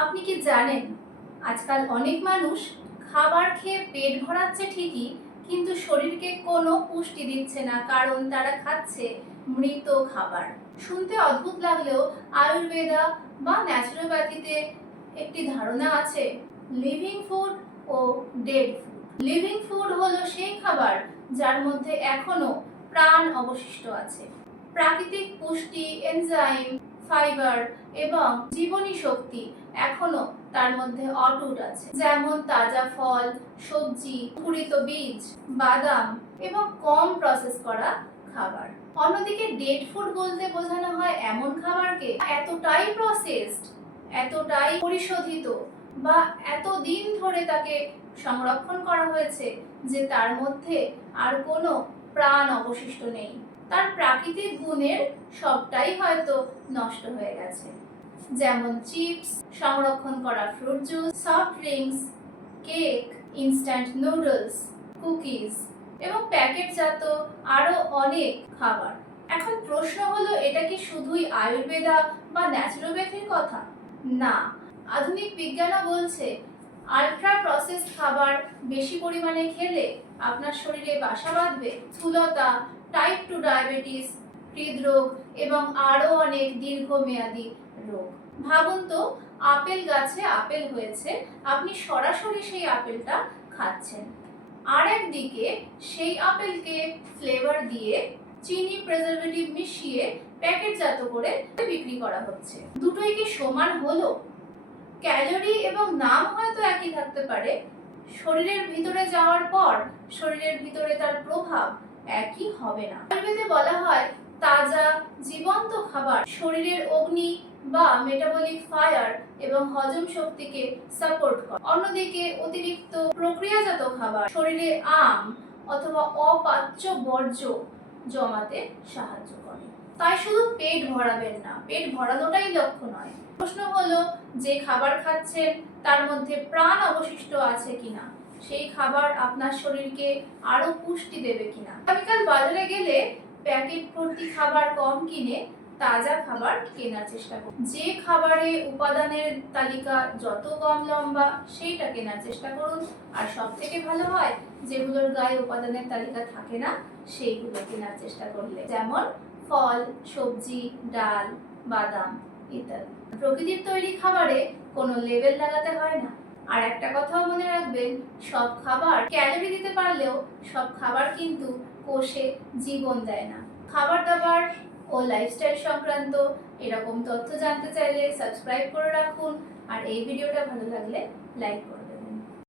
আপনি কি জানেন আজকাল অনেক মানুষ খাবার খেয়ে পেট ভরাচ্ছে ঠিকই, কিন্তু শরীরকে কোনো পুষ্টি দিচ্ছে না, কারণ তারা খাচ্ছে মৃত খাবার। শুনতে অদ্ভুত লাগলেও আয়ুর্বেদা বা ন্যাচুরোপ্যাথিতে একটি ধারণা আছে, লিভিং ফুড ও ডেড ফুড। লিভিং ফুড হলো সেই খাবার যার মধ্যে এখনো প্রাণ অবশিষ্ট আছে। প্রাকৃতিক পুষ্টি, এনজাইম, ফাইবার এবং জীবনী শক্তি এখনো তার মধ্যে অটুট আছে, যেমন তাজা ফল, সবজি, অঙ্কুরিত বীজ, বাদাম এবং কম প্রসেস করা খাবার। অন্যদিকে ডেড ফুড বলতে বোঝানো হয় এমন খাবারকে এতটাই প্রসেসড, এতটাই পরিশোধিত বা এতদিন ধরে তাকে সংরক্ষণ করা হয়েছে যে তার মধ্যে আর কোনো প্রাণ অবশিষ্ট নেই। তার প্রাকৃতিক গুণের সবটাই হয়তো নষ্ট হয়ে গেছে, যেমন চিপস, সংরক্ষণ করা fruit juice, soft drinks, cake, instant noodles, cookies এবং প্যাকেটজাত আরো অনেক খাবার। এখন প্রশ্ন হলো, এটা কি শুধুই আয়ুর্বেদা বা ন্যাচুরোপ্যাথির কথা? না, আধুনিক বিজ্ঞানও বলছে আলট্রা প্রসেসড খাবার বেশি পরিমাণে খেলে আপনার শরীরে বাসা বাঁধবে স্থূলতা, টাইপ 2 ডায়াবেটিস, হৃদরোগ এবং আরো অনেক দীর্ঘমেয়াদী রোগ। ভাবুন তো, আপেল গাছে আপেল হয়েছে, আপনি সরাসরি সেই আপেলটা খাচ্ছেন, আর একদিকে সেই আপেলকে ফ্লেভার দিয়ে চিনি, প্রিজারভেটিভ মিশিয়ে প্যাকেটজাত করে বিক্রি করা হচ্ছে। দুটোই কি সমান হলো? ক্যালোরি এবং নাম হয়তো একই থাকতে পারে, শরীরের ভিতরে যাওয়ার পর শরীরের ভিতরে তার প্রভাব একই হবে না। আয়ুর্বেদে বলা হয় তাজা জীবন্ত খাবার শরীরের অগ্নি বা মেটাবলিক ফায়ার এবং হজম শক্তিকে সাপোর্ট করে। অন্যদিকে অতিরিক্ত প্রক্রিয়াজাত খাবার শরীরে অথবা অপাচ্য বর্জ্য জমাতে সাহায্য করে। তাই শুধু পেট ভরাবেন না, পেট ভরানোটাই লক্ষ্য নয়। প্রশ্ন হলো, যে খাবার খাচ্ছেন তার মধ্যে প্রাণ অবশিষ্ট আছে কিনা, সেই খাবার আপনার শরীরকে আরো পুষ্টি দেবে কিনা। আজকাল বাজারে গেলে প্যাকেট ভর্তি খাবার কম কিনে তাজা খাবার কেনার চেষ্টা করুন। যে খাবারে উপাদানের তালিকা যত কম লম্বা সেইটা কেনার চেষ্টা করুন, আর সব থেকে ভালো হয় যেগুলোর গায়ে উপাদানের তালিকা থাকে না সেইগুলো কেনার চেষ্টা করলে, যেমন ফল, সবজি, ডাল, বাদাম ইত্যাদি। প্রকৃতির তৈরি খাবারে কোনো লেবেল লাগাতে হয় না। আর একটা কথাও মনে রাখবেন, সব খাবার ক্যালোরি দিতে পারলেও সব খাবার কিন্তু কোষে জীবন দেয় না। খাবার দাবার ও লাইফস্টাইল সংক্রান্ত এরকম তথ্য জানতে চাইলে সাবস্ক্রাইব করে রাখুন, আর এই ভিডিওটা ভালো লাগলে লাইক করুন।